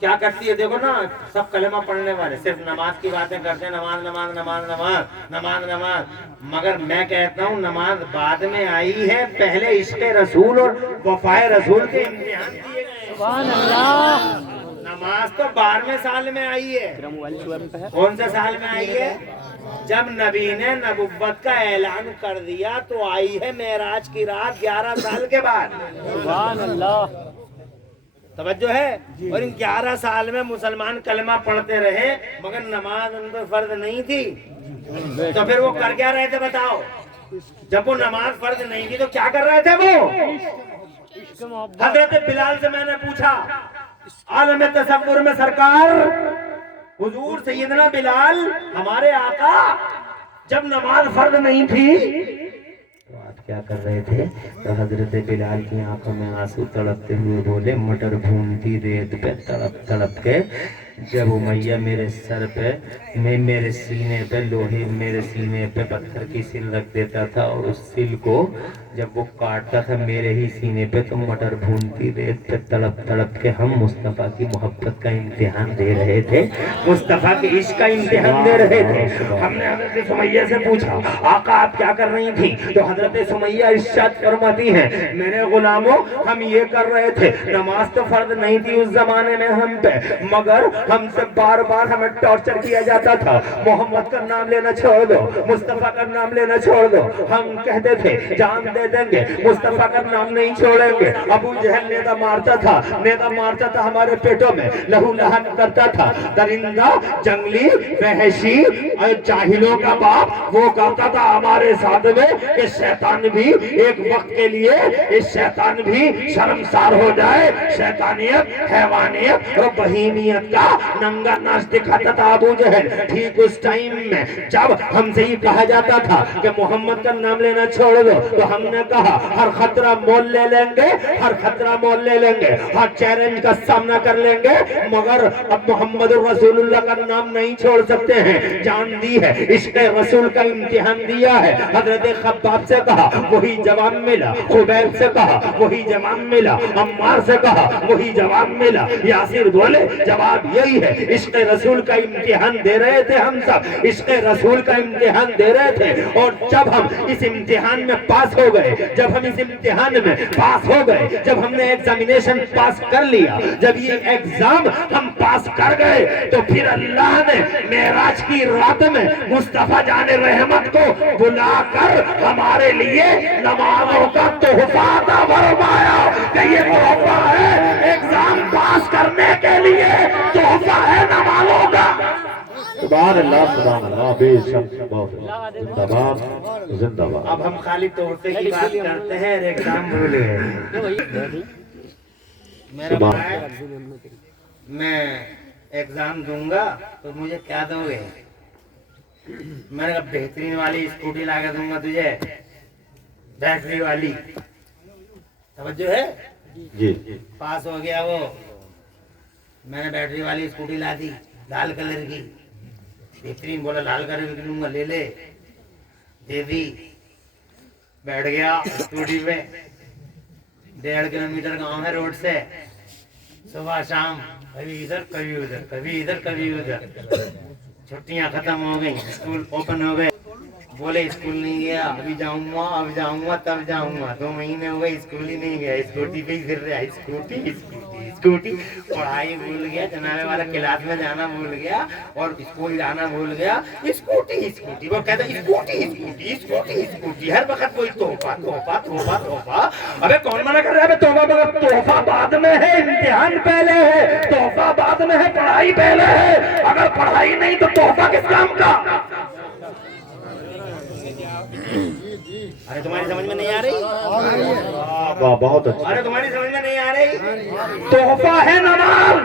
کیا کرتی ہے دیکھو نا، سب کلمہ پڑھنے والے صرف نماز کی باتیں کرتے ہیں، نماز نماز نماز نماز نماز نماز، مگر میں کہتا ہوں نماز بعد میں آئی ہے، پہلے عشق رسول اور وفائے رسول کے امتحان دیے گئے۔ سبحان اللہ۔ نماز تو 12ویں سال میں آئی ہے۔ موبائل شوہر پہ ہے۔ کون سے سال میں آئی ہے؟ جب نبی نے نبوت کا اعلان کر دیا تو آئی ہے معراج کی رات 11 سال کے بعد۔ سبحان اللہ۔ توجہ ہے؟ اور ان 11 سال میں مسلمان کلمہ پڑھتے رہے مگر نماز ان پر فرض نہیں تھی، تو پھر وہ کر کیا رہے تھے بتاؤ؟ جب وہ نماز فرض نہیں تھی تو کیا کر رہے تھے وہ؟ حضرت بلال سے میں نے پوچھا، عالم تصور میں سرکار حضور سیدنا بلال ہمارے آقا جب نماز فرض نہیں تھی تو آپ کیا کر رہے تھے؟ تو حضرت بلال کی آنکھوں میں آنسو تڑپتے ہوئے بولے، مٹر بھونتی ریت پہ تڑپ تڑپ کے جب امیہ میرے سر پہ میرے سینے پہ لوہے میرے سینے پہ پتھر کی سل رکھ دیتا تھا اور اس سل کو جب وہ کاٹتا تھا میرے ہی سینے پہ تو مٹر بھونتی ریت پہ تڑپ تڑپ کے ہم مصطفیٰ کی محبت کا امتحان دے رہے تھے، مصطفیٰ کے عشق کا امتحان دے رہے تھے۔ ہم نے حضرت سمیہ سے پوچھا، آقا آپ کیا کر رہی تھی؟ تو حضرت سمیہ ارشاد فرماتی ہیں، میرے غلاموں ہم یہ کر رہے تھے، نماز تو فرض نہیں تھی اس زمانے میں ہم پہ، مگر ہم سے بار بار ہمیں ٹارچر کیا جاتا تھا، محمد کا نام لینا چھوڑ دو، مصطفیٰ کا نام لینا چھوڑ دو، ہم کہتے تھے جان دے دیں گے مصطفیٰ کا نام نہیں چھوڑیں گے۔ ابو جہل نیزہ مارتا تھا ہمارے پیٹوں میں، لہو لہان کرتا تھا، درندہ جنگلی وحشی اور جاہلوں کا باپ وہ کرتا تھا ہمارے ساتھ میں کہ شیطان بھی ایک وقت کے لیے اس شیطان بھی شرمسار ہو جائے، شیطانیت حیوانیت اور بہیمیت کا ننگا ناچ دکھاتا تھا ابو جہل۔ ٹھیک اس ٹائم میں جب ہم سے یہ کہا جاتا تھا کہ محمد کا نام لینا چھوڑ دو تو ہم نے کہا ہر خطرہ مول لے لیں گے، ہر خطرہ مول لے لیں گے، ہر چیلنج کا سامنا کر لیں گے، مگر اب محمد رسول اللہ کا نام نہیں چھوڑ سکتے ہیں۔ جان دی ہے، عشق رسول کا امتحان دیا ہے۔ حضرت خباب سے کہا وہی جواب ملا، خبیب سے کہا وہی جواب ملا، عمار سے کہا وہی جواب ملا، یاسر بولے جواب یہی ہے، عشق رسول کا امتحان دے رہے تھے ہم سب، عشق رسول کا امتحان دے رہے تھے، اور جب ہم اس امتحان میں پاس ہو گئے، جب ہم اس امتحان میں پاس ہو گئے، جب ہم نے ایگزامینیشن پاس کر لیا، جب یہ ایگزام ہم پاس کر گئے تو پھر اللہ نے معراج کی رات میں مصطفیٰ جان رحمت کو بلا کر ہمارے لیے نمازوں کا تحفہ عطا فرمایا کہ یہ تحفہ ہے ایگزام پاس کرنے کے لیے، تحفہ ہے نمازوں کا۔ سبحان اللہ بے شک زندہ باد زندہ باد۔ اب ہم خالی تحفے کی بات کرتے ہیں، ایگزام بھول گئے۔ میرا بھائی میں ایگزام دوں گا تو مجھے کیا دو گے؟ میں نے کہا بہترین والی اسکوٹی لا کے دوں گا تجھے، بیٹری والی، توجہ ہے؟ جی پاس ہو گیا وہ، میں نے بیٹری والی اسکوٹی لا دی لال کلر کی، بہترین، بولا لال کلر کی لوں گا، لے لے، دے دی، بیٹھ گیا اسکوٹی پہ، 1.5 کلومیٹر گاؤں ہے روڈ سے، صبح شام کبھی ادھر کبھی ادھر، کبھی ادھر کبھی ادھر، چھٹیاں ختم ہو گئی، اسکول اوپن ہو گئے، بولے اسکول نہیں گیا، ابھی جاؤں گا، اب جاؤں گا، تب جاؤں گا، 2 مہینے ہو گئے اسکول ہی نہیں گیا، اسکوٹی پہ ہی پھر رہا، اسکوٹی اسکوٹی اسکوٹی، پڑھائی بھول گیا، جنابے والا کلاس میں جانا بھول گیا اور اسکول جانا بھول گیا، اسکوٹی اسکوٹی، وہ کہتا اسکوٹی اسکوٹی اسکوٹی اسکوٹی، ہر وقت کوئی تحفہ تحفہ تحفہ تحفہ۔ ابے کون منع کر رہا ہے؟ تحفہ بعد میں ہے، امتحان پہلے ہے، تحفہ بعد میں ہے، پڑھائی پہلے ہے، اگر پڑھائی نہیں تو تحفہ کس کام کا؟ ارے تمہاری سمجھ میں نہیں آ رہی؟ بہت اچھا۔ ارے تمہاری سمجھ میں نہیں آ رہی؟ تحفہ ہے نماز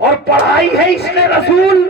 اور پڑھائی ہے عشق رسول۔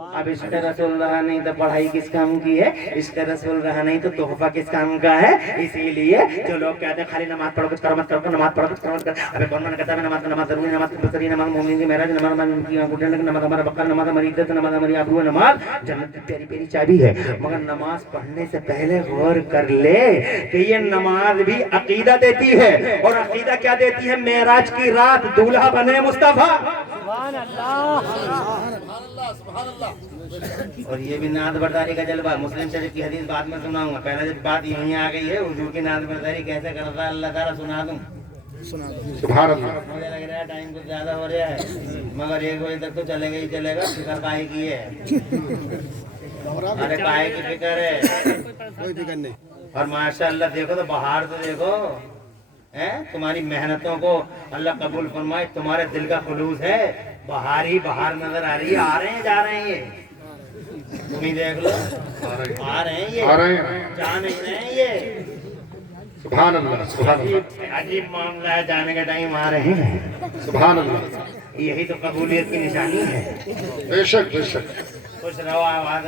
اب عشق رسول رہا نہیں تو پڑھائی کس کام کی ہے, عشق رسول رہا نہیں تو تحفہ کس کام کا ہے. اسی لیے جو لوگ کہتے ہیں خالی نماز پڑھو کچھ کرو مت کرو, نماز پڑھو کچھ کرو مت کرو. ابے کون منع کرتا ہے نماز نماز ضروری, نماز کمپلسری, نماز مومن کی معراج, نماز ہمارا بقر, نماز ہماری عزت, نماز ہماری آبرو, نماز جنت کی پیاری پیاری چابی ہے. مگر نماز پڑھنے سے پہلے غور کر لے کہ یہ نماز بھی عقیدہ دیتی ہے. اور عقیدہ کیا دیتی ہے؟ معراج کی رات دولہا بنے مصطفیٰ. سبحان اللہ. اور یہ بھی نعت برداری کا جلوہ. مسلم شریف کی حدیث بعد میں سناؤں گا, پہلے جب بات یہیں آ گئی ہے حضور کی نعت برداری کیسے کرتا ہے اللہ تعالیٰ سنا دوں. سبحان اللہ. مجھے لگ رہا ہے ٹائم کچھ زیادہ ہو رہا ہے, مگر 1 بجے تک تو چلے گا ہی چلے گا. فکر کاہے کی ہے؟ ارے کاہے کی فکر ہے؟ کوئی فکر نہیں. اور ماشاءاللہ دیکھو تو بہار تو دیکھو, تمہاری محنتوں کو اللہ قبول فرمائے. تمہارے دل کا خلوص ہے, بہار ہی بہار نظر آ رہی ہے. آ رہے ہیں جا رہے ہیں, یہ تم ہی دیکھ لو. آ رہے ہیں یہ, جا نہیں رہے ہیں یہ. سبحان اللہ. سبحان اللہ. عجیب معاملہ ہے, جانے کا ٹائم آ رہے ہیں. سبحان اللہ. یہی تو قبولیت کی نشانی ہے. بے شک بے شک. خوش رہو, آباد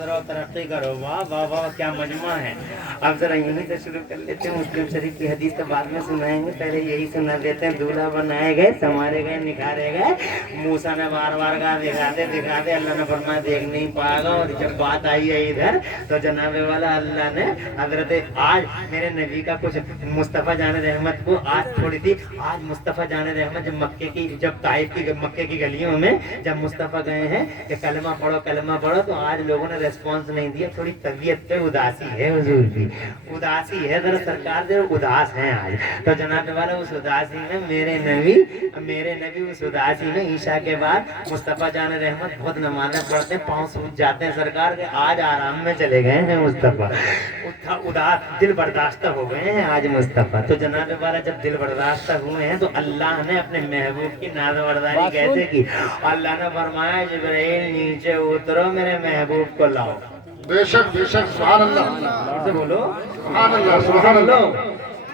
رہو, ترقی کرو. واہ واہ واہ, کیا مجمع ہے. اب ذرا یہیں سے شروع کر لیتے ہیں. مسلم شریف کی حدیث تو بعد میں سنائیں گے, پہلے یہی سنا دیتے ہیں. دولہا بنائے گئے, سنوارے گئے, نکھارے گئے. موسیٰ نے بار بار کہا دکھا دے. اللہ نے فرمایا دیکھ نہیں پائے گا. اور جب بات آئی ہے ادھر تو جناب والا اللہ نے حضرت آج میرے نبی کا کچھ مصطفیٰ جان رحمت کو آج تھوڑی سی, آج مصطفیٰ جان رحمت جب مکے کی, جب طائف کی, مکے کی گلیوں میں جب مصطفیٰ گئے ہیں کہ کلمہ پڑھو, تو آج لوگوں نے ریسپانس نہیں دیا. تھوڑی طبیعت پہ اداسی ہے حضور کی, اداسی ہے. ذرا سرکار جو اداس ہیں آج. تو جناب والا اس اداسی میں میرے نبی اس اداسی میں عشاء کے بعد مصطفیٰ جان رحمت بہت نمازیں پڑھتے ہیں, پاؤں سوج جاتے ہیں سرکار کے. آج آرام میں چلے گئے ہیں مصطفیٰ, اداس دل برداشتہ ہو گئے ہیں آج مصطفیٰ. تو جناب والا جب دل برداشتہ ہوئے ہیں تو اللہ نے اپنے محبوب کی ناز برداری کیسے کی. اللہ نے فرمایا جبرائیل نیچے اترو, میرے محبوب کو لاؤ. بے شک بے شک. سبحان اللہ. اور سے بولو سبحان اللہ. سبحان اللہ.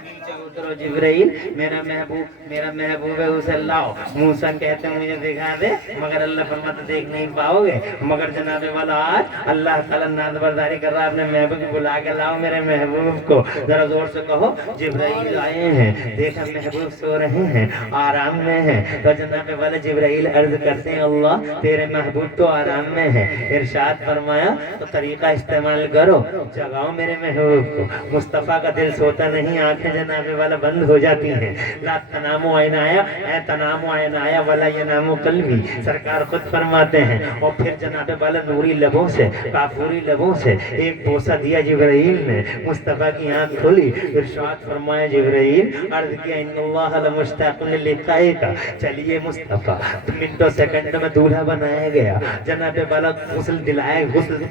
نیچے اترو جبرائیل, میرا محبوب ہے, اسے لاؤ. موسیٰ کہتے ہیں مجھے دکھا دے, مگر اللہ فرماتا دیکھ نہیں پاؤ گے. مگر جناب والا آج اللہ تعالیٰ ناز برداری کر رہا ہے, اپنے محبوب کو بلا کے لاؤ میرے محبوب کو. ذرا زور سے کہو جبرائیل آئے ہیں, دیکھا محبوب سو رہے ہیں, آرام میں ہیں. تو جناب والا جبرائیل عرض کرتے ہیں اللہ تیرے محبوب تو آرام میں ہے. ارشاد فرمایا تو طریقہ استعمال کرو, جگاؤ میرے محبوب کو. مصطفیٰ کا دل سوتا نہیں, آنکھیں جناب والا بند ہو جاتی ہیں. لا تنام عینایا, اے تنام عینایا ولا ینام قلبی, سرکار خود فرماتے ہیں. اور پھر جناب والا نوری لبوں سے, کافوری لبوں سے ایک بوسہ دیا جبرائیل نے. مصطفیٰ کی آنکھ کھلی. ارشاد فرمایا جبرائیل عرض کیا ان اللہ لمشتاق للقائک, چلیے مصطفیٰ. منٹوں سیکنڈ میں دولہا بنایا گیا. جناب والا غسل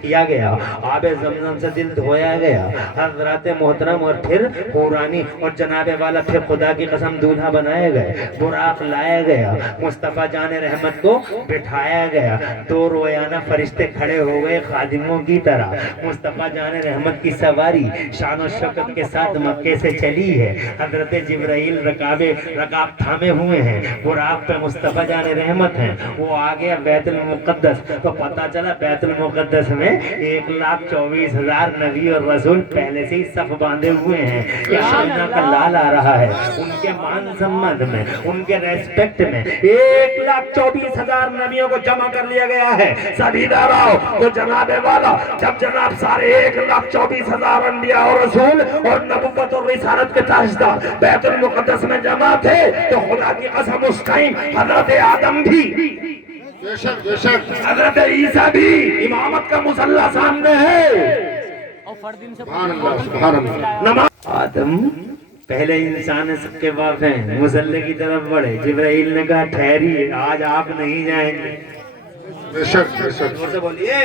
کیا گیا, آب زمزم سے دل دھویا گیا. حضرات محترم اور پھر قرآنی اور جناب والا پھر خدا کی قسم دولہا بنایا گیا. براق لایا گیا, مصطفیٰ جان رحمت کو بٹھایا گیا. 2 رویانہ فرشتے کھڑے ہو گئے خادموں کی طرح. مصطفیٰ جان رحمت کی سواری شان و شوکت کے ساتھ مکے سے چلی ہے. حضرت جبرائیل رکاب تھامے ہوئے ہیں. براق پہ مصطفیٰ جان رحمت ہیں. وہ آ گیا بیت المقدس. تو پتا چلا بیت المقدس میں 1,24,000 نبی اور رسول پہلے سے ہی صف باندھے ہوئے ہیں. آمینہ کا لال آ رہا ہے. ان کے مان سمت میں, ان کے ریسپیکٹ میں 1,24,000 نبیوں کو جمع کر لیا گیا ہے. سبھی داراؤ تو جناب والا جب جناب سارے 1,24,000 انبیاء اور رسول اور نبوت اور رسالت کے تاجدار بیت المقدس میں جمع تھے, تو خدا کی قسم اس ٹائم حضرت آدم بھی, بے شک بے شک. حضرت عیسیٰ بھی امامت کا مصلی سامنے ہے. سبحان اللہ. سبحان اللہ. آدم پہلے انسان ہے, سب کے باپ ہیں. مصلی کی طرف بڑھے. جبرائیل نے کہا ٹھہریے, آج آپ نہیں جائیں گے. بے شک بے شک. زور سے بولیے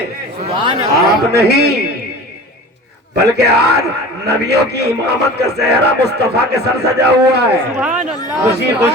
آپ نہیں, بلکہ آج نبیوں کی امامت کا صحرا مصطفیٰ کے سر سجا ہوا ہے. سبحان اللہ. خوشی خوشی